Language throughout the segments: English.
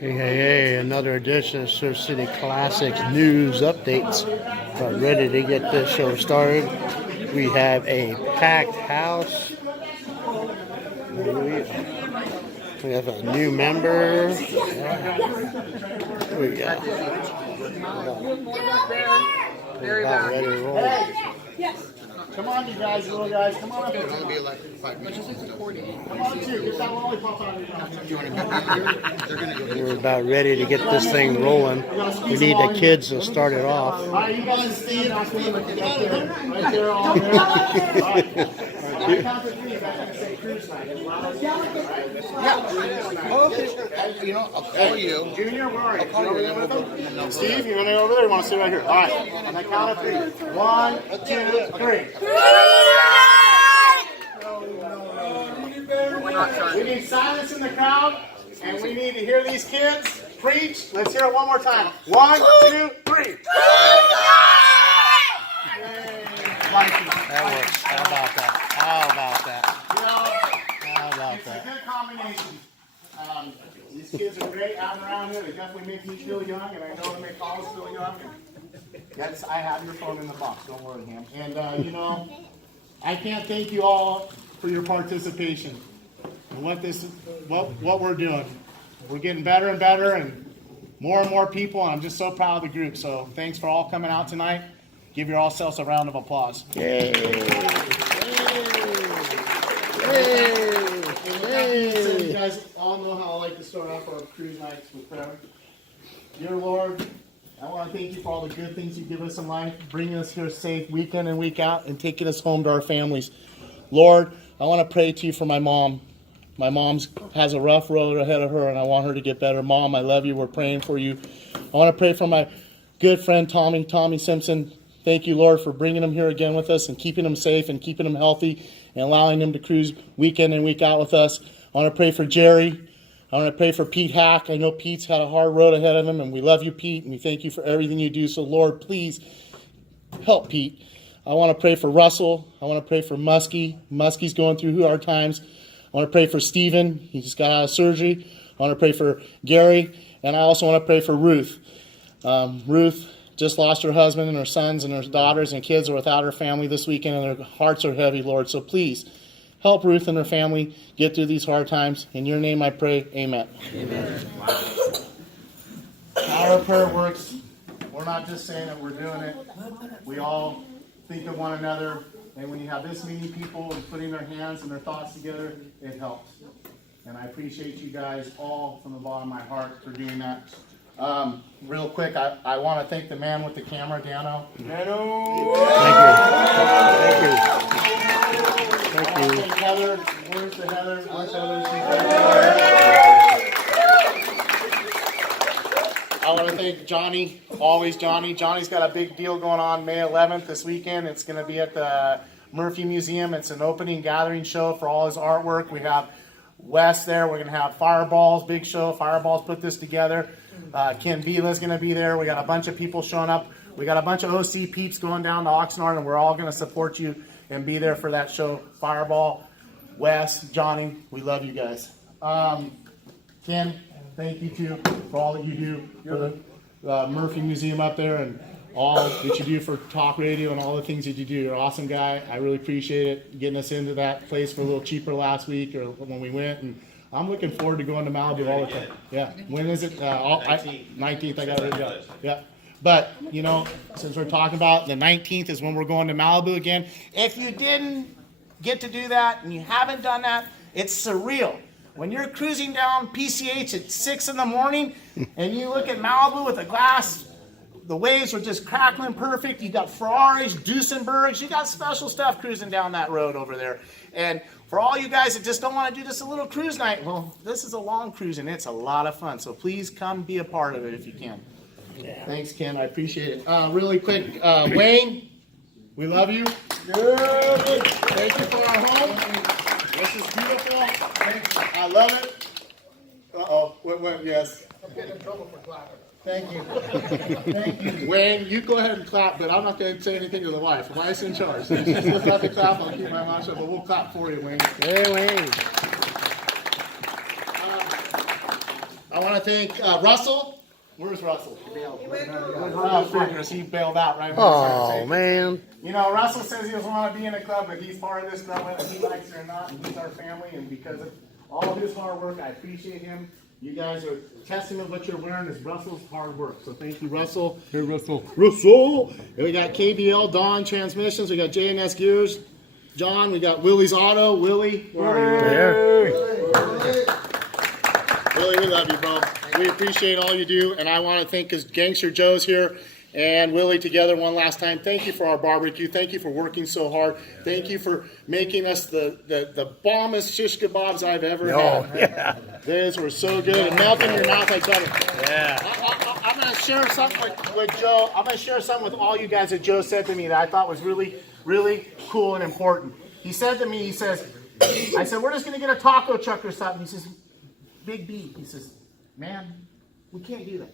Hey, another edition of City Classics News Updates. Ready to get this show started. We have a packed house. We have a new member. We got about ready to roll. Come on, you guys, little guys. Come on up here. It'll be like 5 minutes. Come on, too. Get that lollipop out of your mouth. We're about ready to get this thing rolling. We need the kids to start it off. All right, you guys stand. I'll stand with you. Right there, all there. All right. I count to 3. That's going to say cruise night. Okay. You know, I'll call you. Junior, where are you? You over there with them? Steve, you want to go over there? You want to sit right here? All right. On the count of 3. 1, 2, 3. We need silence in the crowd, and we need to hear these kids preach. Let's hear it one more time. 1, 2, 3. That works. How about that? How about that? It's a good combination. These kids are great out and around here. They definitely make me feel young, and I know they make all of us feel young. Yes, I have your phone in the box. Don't worry, Ham. And, I can't thank you all for your participation. And what we're doing. We're getting better and better, and more people, and I'm just so proud of the group. So thanks for all coming out tonight. Give yourselves a round of applause. Yay. You guys all know how I like to start off our cruise nights with prayer. Dear Lord, I want to thank you for all the good things you give us in life, bringing us here safe week in and week out, and taking us home to our families. Lord, I want to pray to you for my mom. My mom has a rough road ahead of her, and I want her to get better. Mom, I love you. We're praying for you. I want to pray for my good friend Tommy Simpson. Thank you, Lord, for bringing him here again with us and keeping him safe and keeping him healthy and allowing him to cruise week in and week out with us. I want to pray for Jerry. I want to pray for Pete Hack. I know Pete's had a hard road ahead of him, and we love you, Pete, and we thank you for everything you do. So, Lord, please help Pete. I want to pray for Russell. I want to pray for Muskie. Muskie's going through hard times. I want to pray for Stephen. He just got out of surgery. I want to pray for Gary, and I also want to pray for Ruth. Ruth just lost her husband, and her sons and her daughters and kids are without her family this weekend, and their hearts are heavy, Lord. So please help Ruth and her family get through these hard times. In your name I pray, amen. Amen. How our prayer works, we're not just saying that we're doing it. We all think of one another, and when you have this many people and putting their hands and their thoughts together, it helps. And I appreciate you guys all from the bottom of my heart for doing that. Real quick, I want to thank the man with the camera, Dano. Dano! Thank you. Thank Heather. Where's the Heather? Where's Heather? I want to thank Johnny. Always Johnny. Johnny's got a big deal going on May 11th this weekend. It's going to be at the Murphy Museum. It's an opening gathering show for all his artwork. We have Wes there. We're going to have Fireballs, big show. Fireballs put this together. Ken Vila's going to be there. We got a bunch of people showing up. We got a bunch of OC peeps going down to Oxnard, and we're all going to support you and be there for that show. Fireball, Wes, Johnny, we love you guys. Ken, thank you too for all that you do for the Murphy Museum up there, and all that you do for talk radio and all the things that you do. You're an awesome guy. I really appreciate it, getting us into that place for a little cheaper last week or when we went. And I'm looking forward to going to Malibu all the time. Yeah. When is it? 19th. I got it down. Yeah. But, since we're talking about the 19th is when we're going to Malibu again. If you didn't get to do that and you haven't done that, it's surreal. When you're cruising down PCH at 6 in the morning and you look at Malibu with a glass, the waves are just crackling perfect. You got Ferraris, Duesenbergs. You got special stuff cruising down that road over there. And for all you guys that just don't want to do just a little cruise night, well, this is a long cruise and it's a lot of fun. So please come be a part of it if you can. Yeah. Thanks, Ken. I appreciate it. Really quick, Wayne, we love you. Good. Thank you for our home. This is beautiful. I love it. Uh-oh. What? Yes. I'm getting in trouble for clapping. Thank you. Thank you. Wayne, you go ahead and clap, but I'm not going to say anything to the wife. The wife's in charge. So she's supposed to have to clap. I'll keep my mouth shut, but we'll clap for you, Wayne. Hey, Wayne. I want to thank Russell. Where's Russell? Oh, figures. He bailed out right when I started Oh, saying. man. You know, Russell says he doesn't want to be in a club, but he's part of this club, whether he likes it or not, and he's our family, and because of all of his hard work, I appreciate him. You guys are testament of what you're wearing is Russell's hard work. So thank you, Russell. Hey, Russell. Russell! And we got KBL, Dawn Transmissions, we got JNS Gears, John, we got Willys Auto, Willie. Where are you? There. Willie, we love you, bro. We appreciate all you do, and I want to thank because Gangster Joe's here and Willie together one last time. Thank you for our barbecue. Thank you for working so hard. Thank you for making us the bombest shish kebabs I've ever had. Yeah. Those were so good. And melt in your mouth like butter. Yeah. I'm going to share something with Joe. I'm going to share something with all you guys that Joe said to me that I thought was really, really cool and important. He said to me, I said, we're just going to get a taco truck or something. He says, Big B, he says, man, we can't do that.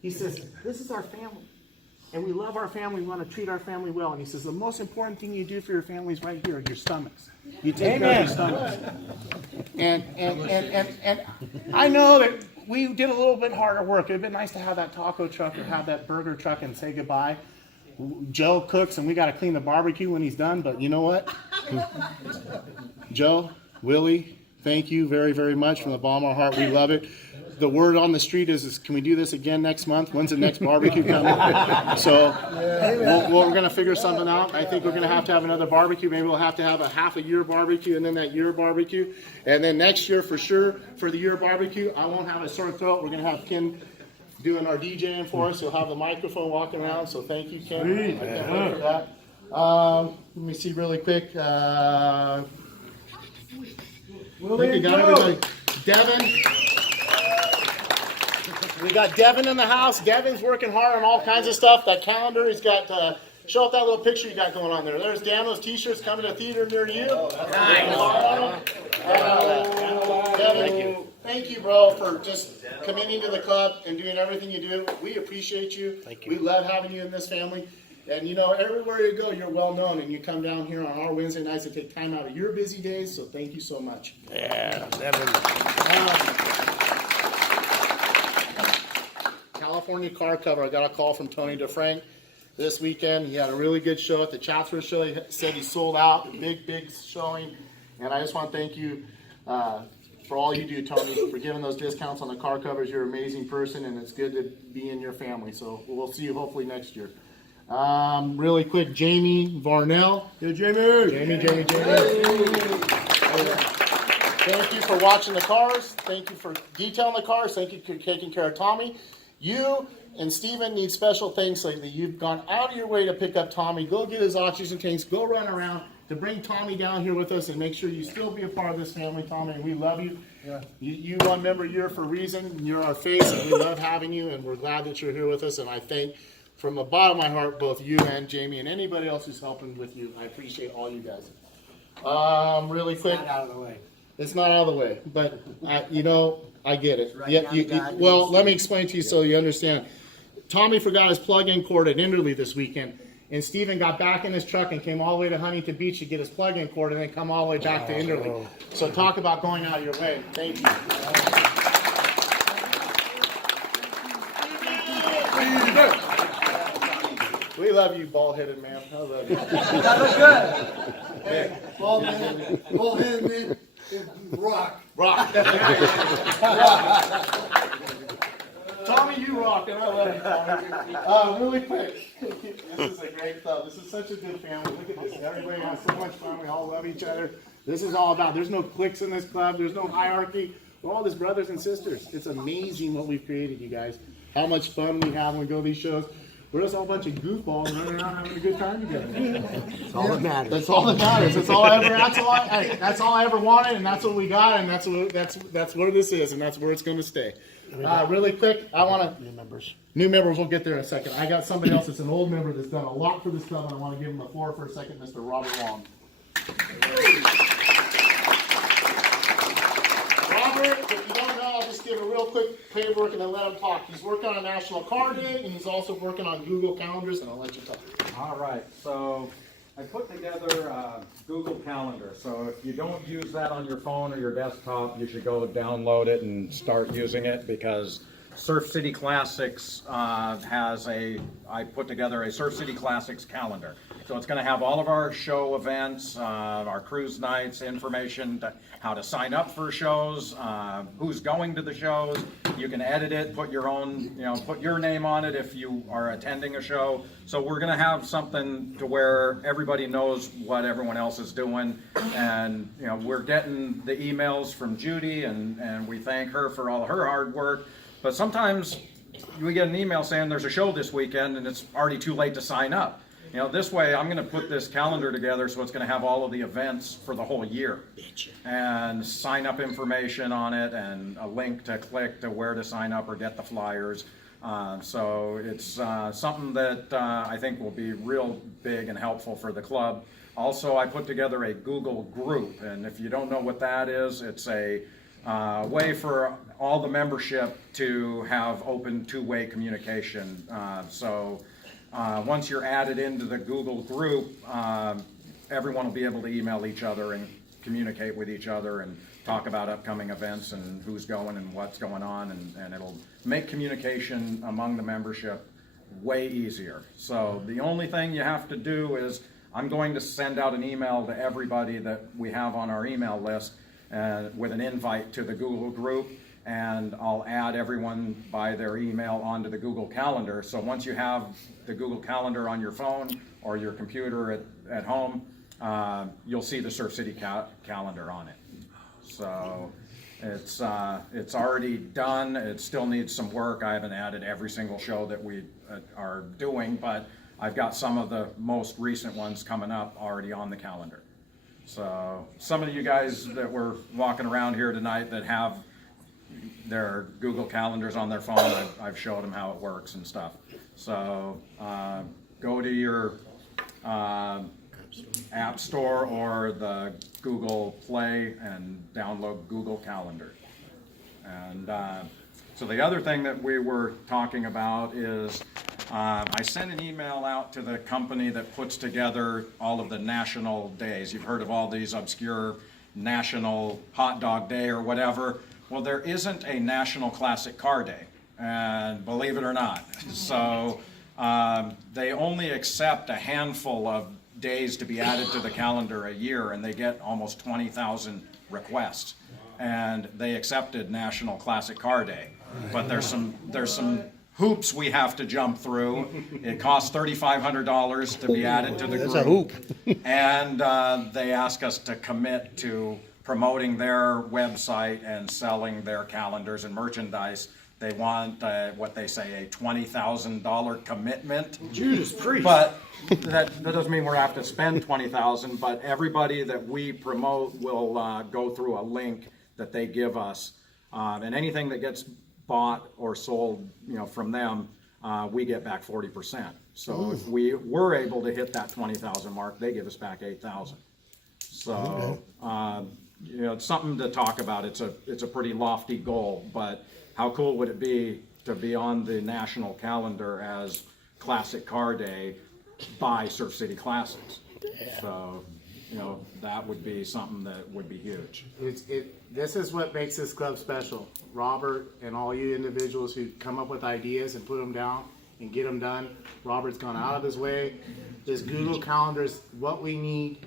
He says, this is our family. And we love our family. We want to treat our family well. And he says, the most important thing you do for your family is right here, your stomachs. You take care of your stomachs. And I know that we did a little bit harder work. It'd been nice to have that taco truck or have that burger truck and say goodbye. Joe cooks and we got to clean the barbecue when he's done. But you know what? Joe, Willie, thank you very, very much from the bottom of our heart. We love it. The word on the street is can we do this again next month? When's the next barbecue coming? So we're going to figure something out. I think we're going to have another barbecue. Maybe we'll have to have a half a year barbecue and then that year barbecue. And then next year for sure for the year barbecue, I won't have a sore throat. We're going to have Ken doing our DJing for us. He'll have the microphone walking around. So thank you, Ken. I can't wait for that. Let me see really quick. I think we got everybody. Devin. We got Devin in the house. Devin's working hard on all kinds of stuff. That calendar, he's got, show up that little picture you got going on there. There's Dano's t-shirts coming to a theater near you. Nice. Devin, thank you, bro, for just committing to the club and doing everything you do. We appreciate you. Thank you. We love having you in this family. And you know, everywhere you go, you're well known, and you come down here on our Wednesday nights to take time out of your busy days, so thank you so much. Yeah. Devin. California car cover. I got a call from Tony DeFrank this weekend. He had a really good show at the Chatsworth Chili. He said he sold out, big showing. And I just want to thank you for all you do, Tony, for giving those discounts on the car covers. You're an amazing person, and it's good to be in your family. So we'll see you hopefully next year. Really quick, Jamie Varnell. Hey, Jamie. Jamie. Thank you for watching the cars. Thank you for detailing the cars. Thank you for taking care of Tommy. You and Steven need special things lately. You've gone out of your way to pick up Tommy. Go get his oxygen tanks. Go run around to bring Tommy down here with us and make sure you still be a part of this family, Tommy. And we love you. Yeah. You one member here for a reason. You're our face, and we love having you. And we're glad that you're here with us. And I thank, from the bottom of my heart, both you and Jamie and anybody else who's helping with you. I appreciate all you guys. Really quick. Not out of the way. It's not out of the way, but you know, I get it. Right Well, let me explain to you so you understand. Tommy forgot his plug-in cord at Interley this weekend, and Steven got back in his truck and came all the way to Huntington Beach to get his plug-in cord and then come all the way back to Interley. So talk about going out of your way. Thank you. We love you, bald-headed man. I love you. That was good. Hey, bald-headed man. Rock. Tommy, you rock, and I love you, Tommy. Really quick, this is a great club. This is such a good family. Look at this. Everybody has so much fun. We all love each other. This is all about, there's no cliques in this club. There's no hierarchy. We're all just brothers and sisters. It's amazing what we've created, you guys. How much fun we have when we go to these shows. We're just all a bunch of goofballs running around having a good time together. That's all that matters. That's all that matters. That's all I ever wanted, and that's what we got, and that's where this is, and that's where it's going to stay. Really quick, I want to new members. We'll get there in a second. I got somebody else that's an old member that's done a lot for this club, and I want to give him the floor for a second, Mr. Robert Long. Robert, if you don't know, I'll just give a real quick paperwork and then let him talk. He's working on a National Car Day, and he's also working on Google Calendars, and I'll let you talk. All right, so I put together a Google Calendar, so if you don't use that on your phone or your desktop, you should go download it and start using it, because Surf City Classics I put together a Surf City Classics calendar. So it's going to have all of our show events, our cruise nights, information, how to sign up for shows, who's going to the shows. You can edit it, put your own, put your name on it if you are attending a show. So we're going to have something to where everybody knows what everyone else is doing. And, we're getting the emails from Judy, and we thank her for all her hard work. But sometimes we get an email saying there's a show this weekend and it's already too late to sign up. This way I'm going to put this calendar together so it's going to have all of the events for the whole year. And sign up information on it and a link to click to where to sign up or get the flyers. So it's something that I think will be real big and helpful for the club. Also, I put together a Google group, and if you don't know what that is, it's a way for all the membership to have open two-way communication. Once you're added into the Google group, everyone will be able to email each other and communicate with each other and talk about upcoming events and who's going and what's going on, and it'll make communication among the membership way easier. So the only thing you have to do is I'm going to send out an email to everybody that we have on our email list with an invite to the Google group, and I'll add everyone by their email onto the Google Calendar. So once you have the Google Calendar on your phone or your computer at home, you'll see the Surf City calendar on it. So it's already done. It still needs some work. I haven't added every single show that we are doing, but I've got some of the most recent ones coming up already on the calendar. So some of you guys that were walking around here tonight that have their Google calendars on their phone, I've showed them how it works and stuff. So go to your App Store or the Google Play and download Google Calendar. And so the other thing that we were talking about is I sent an email out to the company that puts together all of the national days. You've heard of all these obscure National Hot Dog Day or whatever. Well, there isn't a National Classic Car Day, and believe it or not. So they only accept a handful of days to be added to the calendar a year, and they get almost 20,000 requests. And they accepted National Classic Car Day, but there's some hoops we have to jump through. It costs $3,500 to be added to the group. That's a hoop. And they ask us to commit to promoting their website and selling their calendars and merchandise. They want what they say, a $20,000 commitment. Judas Priest. But that doesn't mean we have to spend $20,000. But everybody that we promote will go through a link that they give us, and anything that gets bought or sold, from them, we get back 40%. So if we were able to hit that 20,000 mark, they give us back 8,000. So it's something to talk about. It's a pretty lofty goal, but how cool would it be to be on the national calendar as Classic Car Day by Surf City Classics? Yeah. So that would be something that would be huge. This is what makes this club special. Robert and all you individuals who come up with ideas and put them down and get them done. Robert's gone out of his way. This Google Calendar is what we need.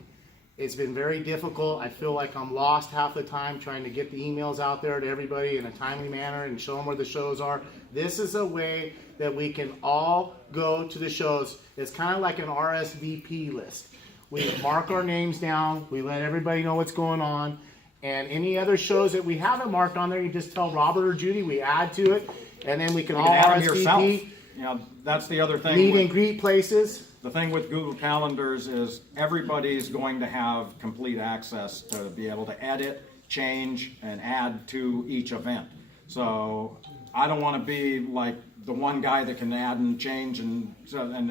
It's been very difficult. I feel like I'm lost half the time trying to get the emails out there to everybody in a timely manner and show them where the shows are. This is a way that we can all go to the shows. It's kind of like an RSVP list. We mark our names down. We let everybody know what's going on. And any other shows that we haven't marked on there, you just tell Robert or Judy, we add to it. And then we can all add them RSVP. yourself. That's the other thing. Meet and greet places. The thing with Google Calendars is everybody's going to have complete access to be able to edit, change, and add to each event. So I don't want to be like the one guy that can add and change and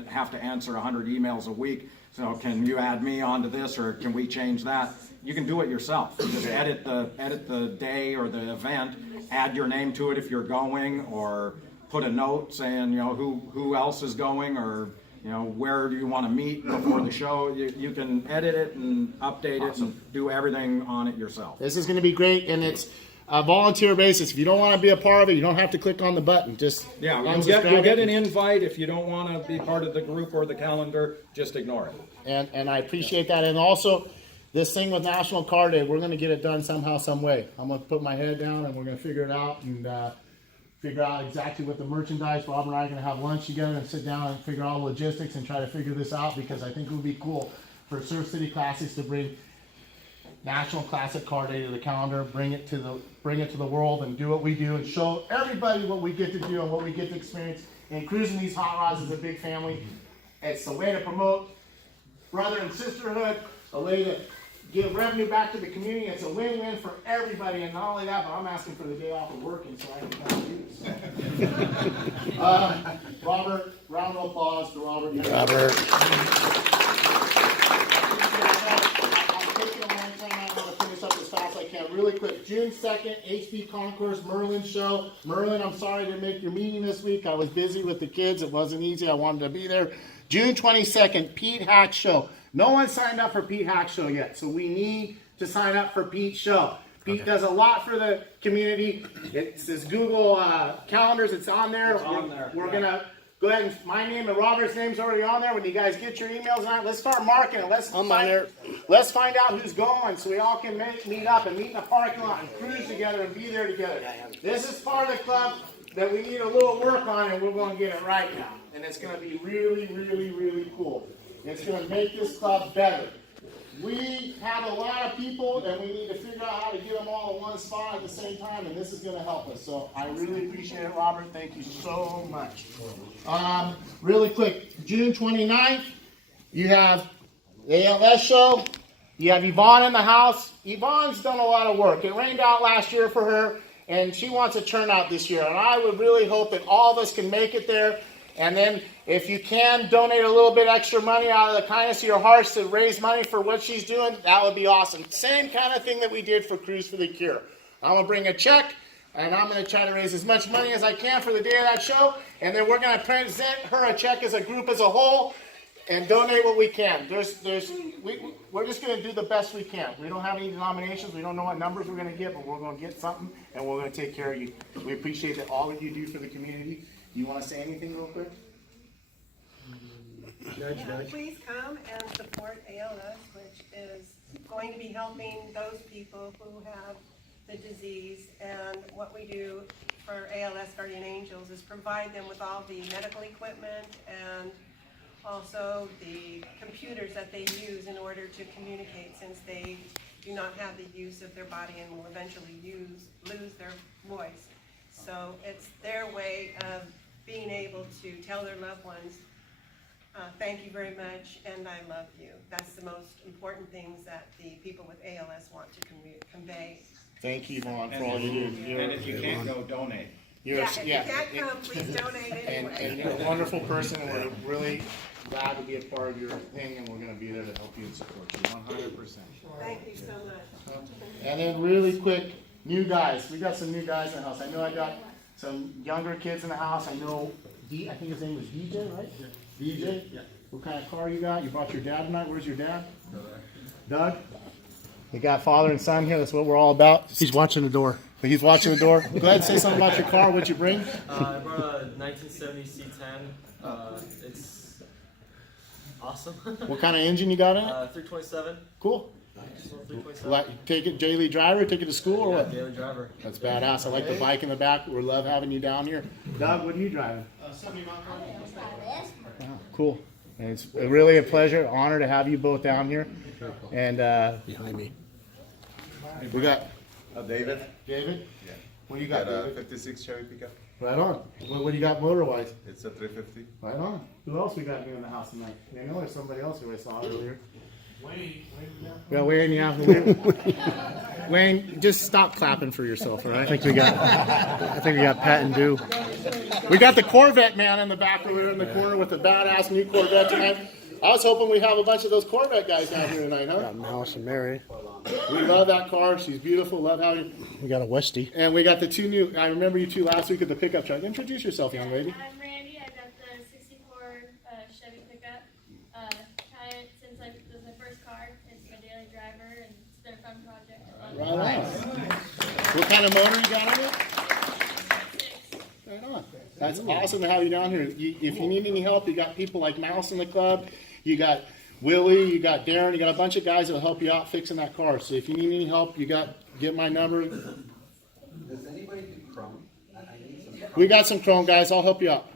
have to answer 100 emails a week. So can you add me onto this, or can we change that? You can do it yourself. Just edit the day or the event, add your name to it if you're going, or put a note saying who else is going, or You know, where do you want to meet before the show? You can edit it and update it and do everything on it yourself. This is going to be great, and it's a volunteer basis. If you don't want to be a part of it, you don't have to click on the button. Just Yeah, you'll get an invite. If you don't want to be part of the group or the calendar, just ignore it. And I appreciate that. And also, this thing with National Car Day, we're going to get it done somehow, some way. I'm going to put my head down, and we're going to figure it out and figure out exactly what the merchandise. Rob and I are going to have lunch together and sit down and figure out logistics and try to figure this out, because I think it would be cool for Surf City Classics to bring National Classic Car Day to the calendar, bring it to the world, and do what we do and show everybody what we get to do and what we get to experience. And cruising these hot rods is a big family. It's a way to promote brother and sisterhood, a way to give revenue back to the community. It's a win-win for everybody, and not only that, but I'm asking for the day off of working so I can come use. Robert, round of applause to Robert. Robert. I'm taking a long time. I want to finish up as fast as I can. Really quick, June 2nd, HB Concourse Merlin show. Merlin, I'm sorry to make your meeting this week. I was busy with the kids. It wasn't easy. I wanted to be there. June 22nd, Pete Hack show. No one signed up for Pete Hack show yet, so we need to sign up for Pete's show. Pete does a lot for the community. It's his Google calendars. It's on there. We're gonna go ahead and my name and Robert's name's already on there. When you guys get your emails on, let's start marking it. Let's find out who's going, so we all can meet up and meet in the parking lot and cruise together and be there together. This is part of the club that we need a little work on, and we're going to get it right now. And it's going to be really, really, really cool. It's going to make this club better. We have a lot of people, and we need to figure out how to get them all in one spot at the same time, and this is going to help us. So I really appreciate it, Robert. Thank you so much. Really quick, June 29th, you have the ALS show. You have Yvonne in the house. Yvonne's done a lot of work. It rained out last year for her, and she wants a turnout this year. And I would really hope that all of us can make it there. And then if you can donate a little bit extra money out of the kindness of your hearts to raise money for what she's doing, that would be awesome. Same kind of thing that we did for Cruise for the Cure. I'm going to bring a check, and I'm going to try to raise as much money as I can for the day of that show. And then we're going to present her a check as a group as a whole and donate what we can. We're just going to do the best we can. We don't have any denominations. We don't know what numbers we're going to get, but we're going to get something, and we're going to take care of you. We appreciate that all that you do for the community. You want to say anything real quick? Please come and support ALS, which is going to be helping those people who have the disease. And what we do for ALS Guardian Angels is provide them with all the medical equipment and also the computers that they use in order to communicate, since they do not have the use of their body and will eventually lose their voice. So it's their way of being able to tell their loved ones, thank you very much, and I love you. That's the most important things that the people with ALS want to convey. Thank you, Vaughn, for all you do. And if you can't go, donate. If you can't come, please donate anyway. And you're a wonderful person, and we're really glad to be a part of your thing, and we're going to be there to help you and support you 100%. Thank you so much. And then really quick, new guys. We got some new guys in the house. I know I got some younger kids in the house. I know, I think his name was DJ, right? Yeah. DJ? Yeah. What kind of car you got? You brought your dad tonight. Where's your dad? Doug? We got father and son here. That's what we're all about. He's watching the door. He's watching the door. Go ahead and say something about your car. What'd you bring? I brought a 1970 C10. It's awesome. What kind of engine you got in it? 327. Cool. 327. Take it daily driver, take it to school or what? Daily driver. That's badass. I like the bike in the back. We love having you down here. Doug, what are you driving? Cool. And it's really a pleasure, honor to have you both down here. And Behind me. we got David? David. Yeah. What do you got, Got a David? 56 Chevy pickup. Right on. What do you got motor-wise? It's a 350. Right on. Who else we got here in the house tonight? I know there's somebody else who I saw earlier. Yeah, Wayne, yeah. Wayne, just stop clapping for yourself, all right? I think we got Pat and Do. We got the Corvette man in the back over there in the corner with the badass new Corvette tonight. I was hoping we'd have a bunch of those Corvette guys down here tonight, huh? Got Mouse and Mary. We love that car. She's beautiful. Love having. We got a Westie. And we got the two new. I remember you two last week at the pickup truck. Introduce yourself, young lady. I'm Randy. I got the 64 Chevy pickup. Right on. What kind of motor you got on it? Right on. That's awesome to have you down here. If you need any help, you got people like Mouse in the club. You got Willie, you got Darren, you got a bunch of guys that will help you out fixing that car. So if you need any help, get my number. Does anybody do Chrome? I need some. We got some Chrome guys. I'll help you out.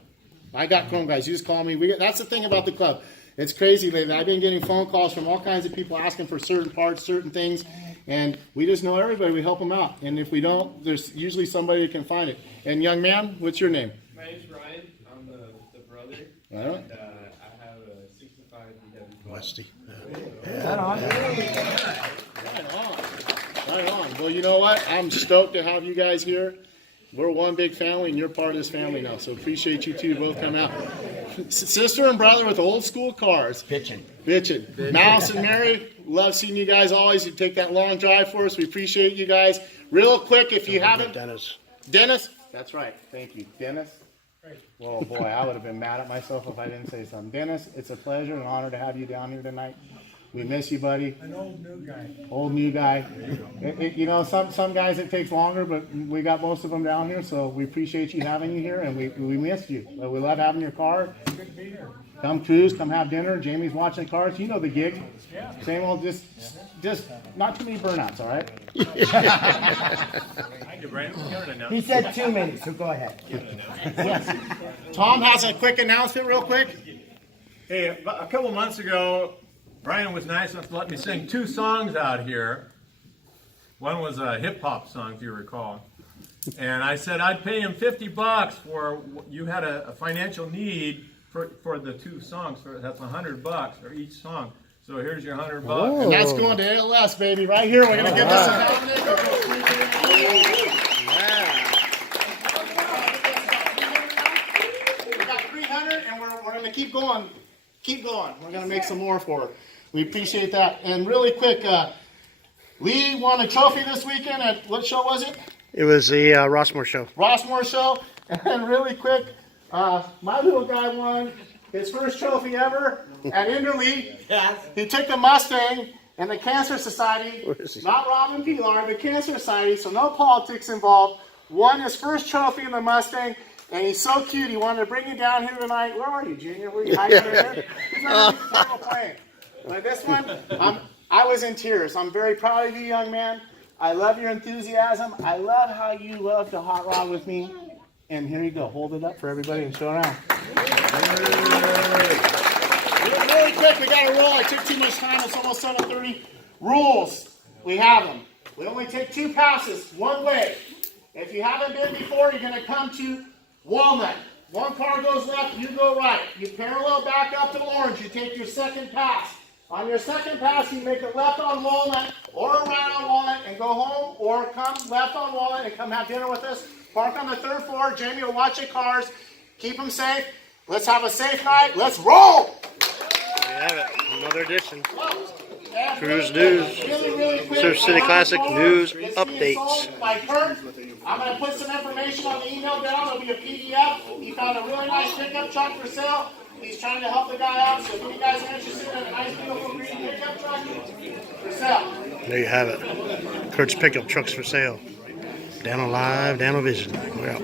I got Chrome guys. You just call me. That's the thing about the club. It's crazy lately. I've been getting phone calls from all kinds of people asking for certain parts, certain things, and we just know everybody. We help them out. And if we don't, there's usually somebody who can find it. And young man, what's your name? My name's Ryan. I'm the brother. Right. And I have a 65 VW. Westy. Right on. Right on. Well, you know what? I'm stoked to have you guys here. We're one big family, and you're part of this family now. So appreciate you two both coming out. Sister and brother with old school cars. Bitchin'. Mouse and Mary, love seeing you guys always. You take that long drive for us. We appreciate you guys. Real quick, if you haven't. Dennis? That's right. Thank you. Dennis? Oh boy, I would have been mad at myself if I didn't say something. Dennis, it's a pleasure and honor to have you down here tonight. We miss you, buddy. An old new guy. Old new guy. You know, some guys it takes longer, but we got most of them down here, so we appreciate you having you here, and we missed you. We love having your car. Good to be here. Come cruise, come have dinner. Jamie's watching the cars. You know the gig. Yeah. Same old, just not too many burnouts, all right? He said 2 minutes, so go ahead. Yes. Tom has a quick announcement, real quick. Hey, a couple months ago, Brian was nice enough to let me sing 2 songs out here. One was a hip-hop song, if you recall. And I said I'd pay him $50 for, you had a financial need for the 2 songs. That's $100 for each song. So here's your $100. And that's going to ALS, baby, right here. We're going to give this a Dominic. We got 300, and we're going to keep going. Keep going. We're going to make some more for her. We appreciate that. And really quick, Lee won a trophy this weekend at, what show was it? It was the Rossmore show. Rossmore show. And really quick, my little guy won his first trophy ever at Inderley. Yes. He took the Mustang and the Cancer Society, not Robin Pilar, the Cancer Society, so no politics involved, won his first trophy in the Mustang, and he's so cute. He wanted to bring you down here tonight. Where are you, Junior? Where are you hiding there? He's on the table playing. But this one, I was in tears. I'm very proud of you, young man. I love your enthusiasm. I love how you love to hot rod with me. And here you go. Hold it up for everybody and show around. Really quick, we got to roll. I took too much time. It's almost 7:30. Rules. We have them. We only take 2 passes, one way. If you haven't been before, you're going to come to Walnut. One car goes left, you go right. You parallel back up to Orange. You take your second pass. On your second pass, you make a left on Walnut or a right on Walnut and go home, or come left on Walnut and come have dinner with us. Park on the 3rd floor. Jamie will watch your cars. Keep them safe. Let's have a safe night. Let's roll! There you have it. Another edition. And Cruise really News. really quick, Surf City Classic $100 News is being Updates. sold by Kurt. I'm going to put some information on the email down. It'll be a PDF. He found a really nice pickup truck for sale. He's trying to help the guy out. So if you guys are interested in a nice, beautiful green pickup truck for sale. There you have it. Kurt's pickup trucks for sale. Dano Live, Dano Vision. We're out.